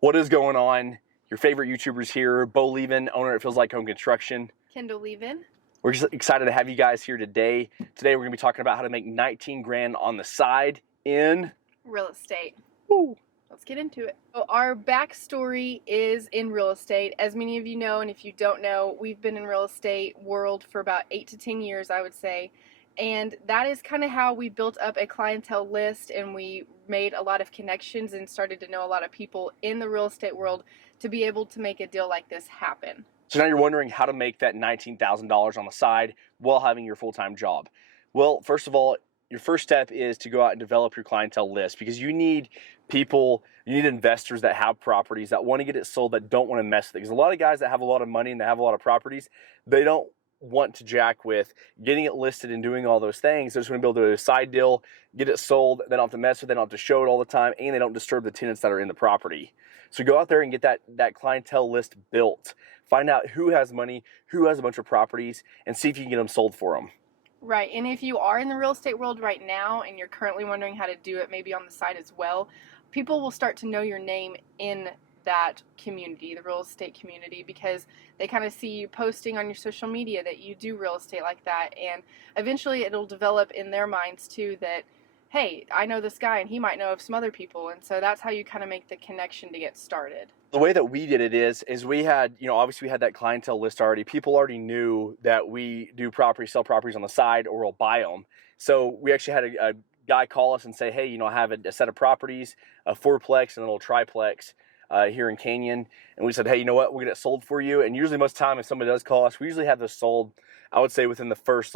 What is going on? Your favorite YouTubers here, Bo Levin, owner at Feels Like Home Construction. Kendall Levin. We're just excited to have you guys here today. Today we're going to be talking about how to make 19 grand on the side in real estate. Woo. Let's get into it. So our backstory is in real estate. As many of you know, and if you don't know, we've been in real estate world for about 8 to 10 years, I would say. And that is kind of how we built up a clientele list, and we made a lot of connections and started to know a lot of people in the real estate world to be able to make a deal like this happen. So now you're wondering how to make that $19,000 on the side while having your full-time job. Well, first of all, your first step is to go out and develop your clientele list, because you need people, you need investors that have properties, that want to get it sold, that don't want to mess with it. Because a lot of guys that have a lot of money and they have a lot of properties, they don't want to jack with getting it listed and doing all those things. They just want to be able to do a side deal, get it sold, they don't have to mess with it, they don't have to show it all the time, and they don't disturb the tenants that are in the property. So go out there and get that clientele list built. Find out who has money, who has a bunch of properties, and see if you can get them sold for them. Right, and if you are in the real estate world right now and you're currently wondering how to do it maybe on the side as well, people will start to know your name in that community, the real estate community, because they kind of see you posting on your social media that you do real estate like that, and eventually it'll develop in their minds too that, hey, I know this guy and he might know of some other people, and so that's how you kind of make the connection to get started. The way that we did it is we had, obviously we had that clientele list already. People already knew that we do sell properties on the side, or we'll buy them. So we actually had a guy call us and say, hey, I have a set of properties, a fourplex and a little triplex here in Canyon. And we said, hey, you know what, we'll get it sold for you. And usually most of the time if somebody does call us, we usually have this sold, I would say within the first,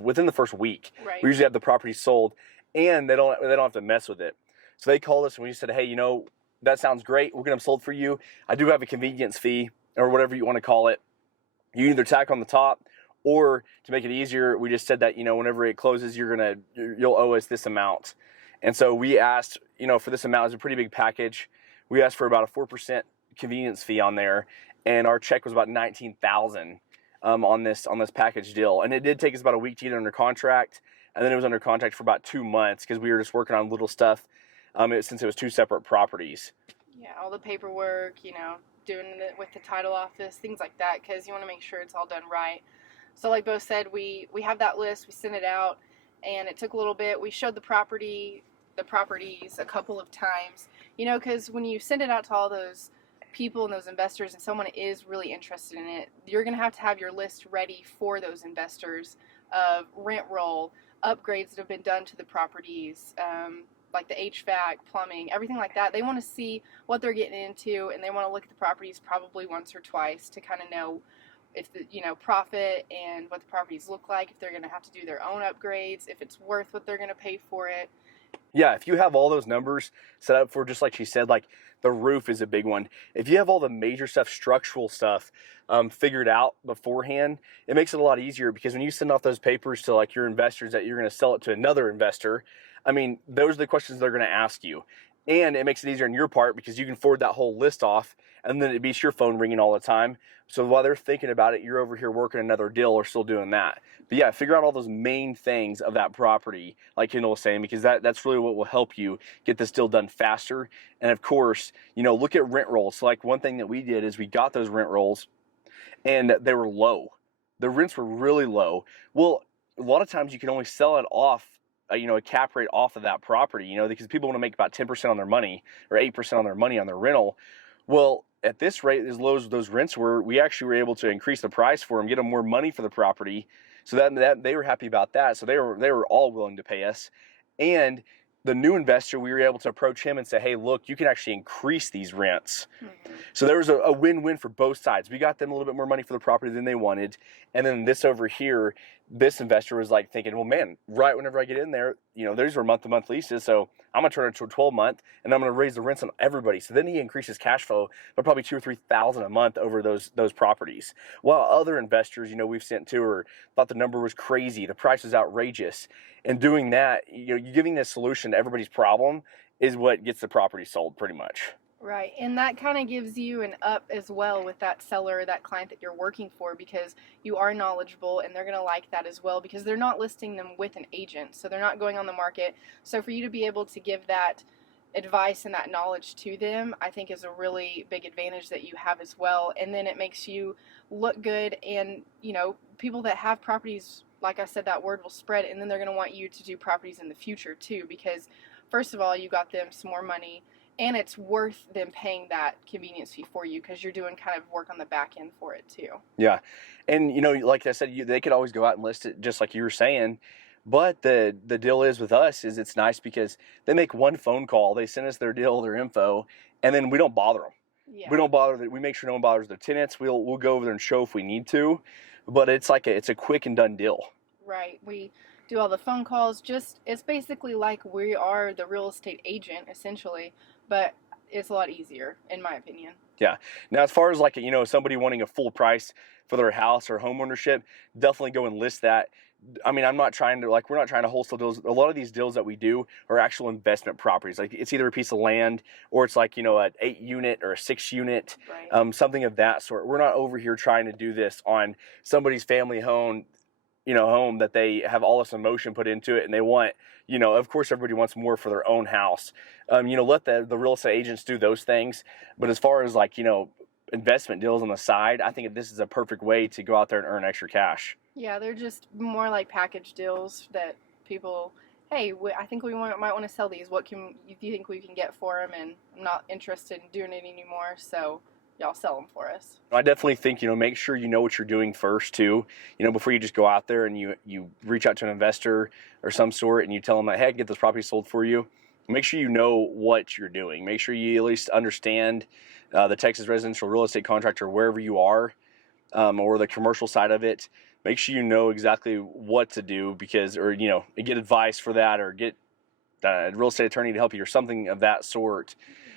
within the first week. Right. We usually have the property sold, and they don't have to mess with it. So they called us and we said, hey, that sounds great. We'll get them sold for you. I do have a convenience fee, or whatever you want to call it. You either tack on the top, or to make it easier, we just said that, whenever it closes, you'll owe us this amount. And so we asked, for this amount, it's a pretty big package. We asked for about a 4% convenience fee on there, and our check was about $19,000 on this package deal. And it did take us about a week to get it under contract, and then it was under contract for about 2 months because we were just working on little stuff. Since it was two separate properties. Yeah, all the paperwork, doing it with the title office, things like that, because you want to make sure it's all done right. So like Bo said, we have that list, we sent it out, and it took a little bit. We showed the properties a couple of times, because when you send it out to all those people and those investors, and someone is really interested in it, you're going to have your list ready for those investors of rent roll, upgrades that have been done to the properties, like the HVAC, plumbing, everything like that. They want to see what they're getting into, and they want to look at the properties probably once or twice to kind of know if the profit and what the properties look like, if they're going to have to do their own upgrades, if it's worth what they're going to pay for it. Yeah, if you have all those numbers set up for, just like she said, like the roof is a big one. If you have all the major stuff, structural stuff, figured out beforehand, it makes it a lot easier, because when you send off those papers to like your investors that you're going to sell it to another investor, those are the questions they're going to ask you. And it makes it easier on your part, because you can forward that whole list off, and then it beats your phone ringing all the time. So while they're thinking about it, you're over here working another deal or still doing that. But yeah, figure out all those main things of that property, like Kendall was saying, because that's really what will help you get this deal done faster. And of course, look at rent rolls. So like one thing that we did is we got those rent rolls, and they were low. The rents were really low. Well, a lot of times you can only sell it off a cap rate off of that property, because people want to make about 10% on their money, or 8% on their money on their rental. Well, at this rate, as low as those rents were, we actually were able to increase the price for them, get them more money for the property. So that they were happy about that. So they were all willing to pay us. And the new investor, we were able to approach him and say, hey, look, you can actually increase these rents. Mm-hmm. So there was a win-win for both sides. We got them a little bit more money for the property than they wanted. And then this over here, this investor was like thinking, well, man, right whenever I get in there, these were month-to-month leases, so I'm going to turn it to a 12-month, and I'm going to raise the rents on everybody. So then he increases cash flow by probably $2,000 or $3,000 a month over those properties. While other investors, we've sent to, thought the number was crazy, the price was outrageous. And doing that, you're giving this solution to everybody's problem is what gets the property sold pretty much. Right, and that kind of gives you an up as well with that seller, that client that you're working for, because you are knowledgeable, and they're going to like that as well, because they're not listing them with an agent, so they're not going on the market. So for you to be able to give that advice and that knowledge to them, I think is a really big advantage that you have as well. And then it makes you look good, and people that have properties, like I said, that word will spread, and then they're going to want you to do properties in the future too, because first of all, you got them some more money, and it's worth them paying that convenience fee for you because you're doing kind of work on the back end for it too. Yeah. And, like I said, they could always go out and list it just like you were saying. But the deal is with us is it's nice because they make one phone call, they send us their deal, their info, and then we don't bother them. Yeah. We don't bother. We make sure no one bothers their tenants. We'll go over there and show if we need to, but it's a quick and done deal. Right. We do all the phone calls. It's basically like we are the real estate agent essentially, but it's a lot easier in my opinion. Yeah. Now, as far as somebody wanting a full price for their house or home ownership, definitely go and list that. I mean, we're not trying to wholesale deals. A lot of these deals that we do are actual investment properties. Like it's either a piece of land or it's an 8-unit or a 6-unit, right. Something of that sort. We're not over here trying to do this on somebody's family home, home that they have all this emotion put into it, and they want, of course everybody wants more for their own house. Let the real estate agents do those things. But as far as investment deals on the side, I think this is a perfect way to go out there and earn extra cash. Yeah, they're just more like package deals that people, hey, I think we might want to sell these. What do you think we can get for them? And I'm not interested in doing it anymore, so y'all sell them for us. I definitely think, make sure you know what you're doing first too, before you just go out there and you reach out to an investor or some sort and you tell them that, hey, I can get this property sold for you. Make sure you know what you're doing. Make sure you at least understand the Texas residential real estate contractor, wherever you are, or the commercial side of it. Make sure you know exactly what to do or get advice for that, or get a real estate attorney to help you or something of that sort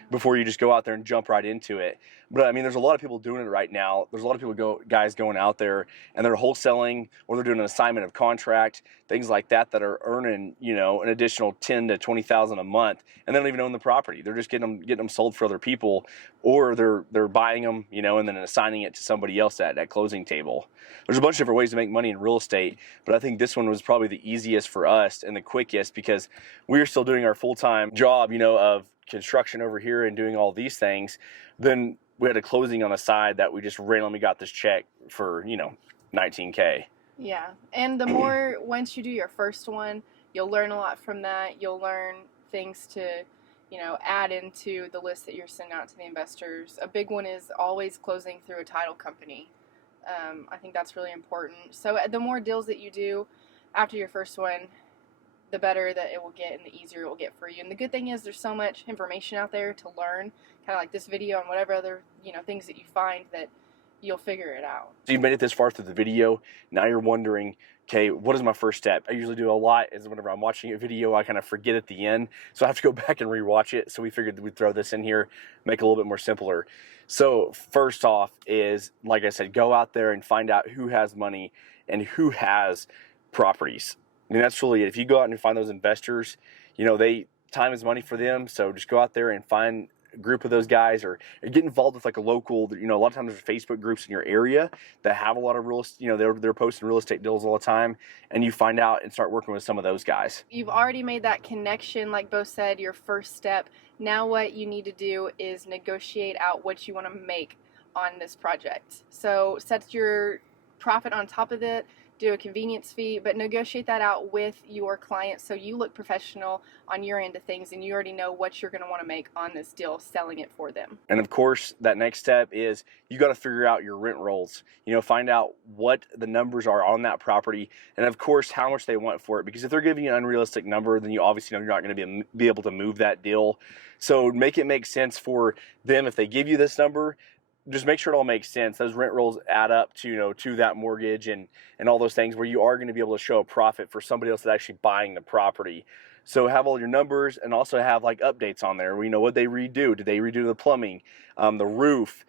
before you just go out there and jump right into it. But I mean, there's a lot of people doing it right now. There's a lot of guys going out there and they're wholesaling, or they're doing an assignment of contract, things like that are earning, an additional $10,000 to $20,000 a month, and they don't even own the property. They're just getting them sold for other people, or they're buying them, and then assigning it to somebody else at that closing table. There's a bunch of different ways to make money in real estate, but I think this one was probably the easiest for us and the quickest because we are still doing our full-time job, of construction over here and doing all these things. Then we had a closing on the side that we just randomly got this check for, $19K. Yeah. And the more, once you do your first one, you'll learn a lot from that. You'll learn things to, add into the list that you're sending out to the investors. A big one is always closing through a title company. I think that's really important. So the more deals that you do after your first one, the better that it will get and the easier it will get for you. And the good thing is there's so much information out there to learn, kind of like this video and whatever other, things that you find, that you'll figure it out. So you made it this far through the video. Now you're wondering, okay, what is my first step? I usually do a lot is whenever I'm watching a video, I kind of forget at the end. So I have to go back and rewatch it. So we figured we'd throw this in here, make it a little bit more simpler. So first off is, like I said, go out there and find out who has money and who has properties. I mean, that's really it. If you go out and find those investors, time is money for them. So just go out there and find a group of those guys, or get involved with a local, a lot of times there's Facebook groups in your area that have a lot of real estate, they're posting real estate deals all the time, and you find out and start working with some of those guys. You've already made that connection, like Bo said, your first step. Now what you need to do is negotiate out what you want to make on this project. So set your profit on top of it, do a convenience fee, but negotiate that out with your client so you look professional on your end of things and you already know what you're going to want to make on this deal selling it for them. And of course, that next step is you got to figure out your rent rolls. Find out what the numbers are on that property, and of course how much they want for it, because if they're giving you an unrealistic number, then you obviously know you're not going to be able to move that deal. So make it make sense for them. If they give you this number, just make sure it all makes sense. Those rent rolls add up to, to that mortgage and all those things where you are going to be able to show a profit for somebody else that's actually buying the property. So have all your numbers, and also have updates on there. What they redo. Did they redo the plumbing, the roof?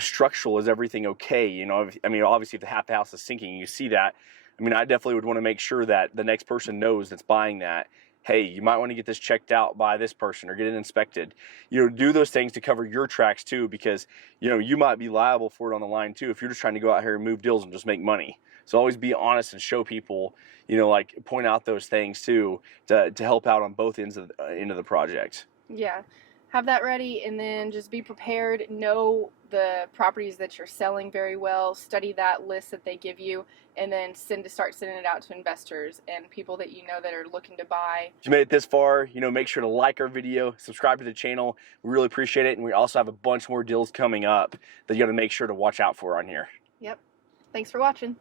Structural, is everything okay? Obviously if half the house is sinking, you see that. I definitely would want to make sure that the next person knows that's buying that, hey, you might want to get this checked out by this person or get it inspected. Do those things to cover your tracks too, because, you might be liable for it on the line too if you're just trying to go out here and move deals and just make money. So always be honest and show people, point out those things too to help out on both ends of the project. Yeah. Have that ready, and then just be prepared. Know the properties that you're selling very well. Study that list that they give you, and then start sending it out to investors and people that you know that are looking to buy. If you made it this far, make sure to like our video, subscribe to the channel. We really appreciate it, and we also have a bunch more deals coming up that you got to make sure to watch out for on here. Yep. Thanks for watching.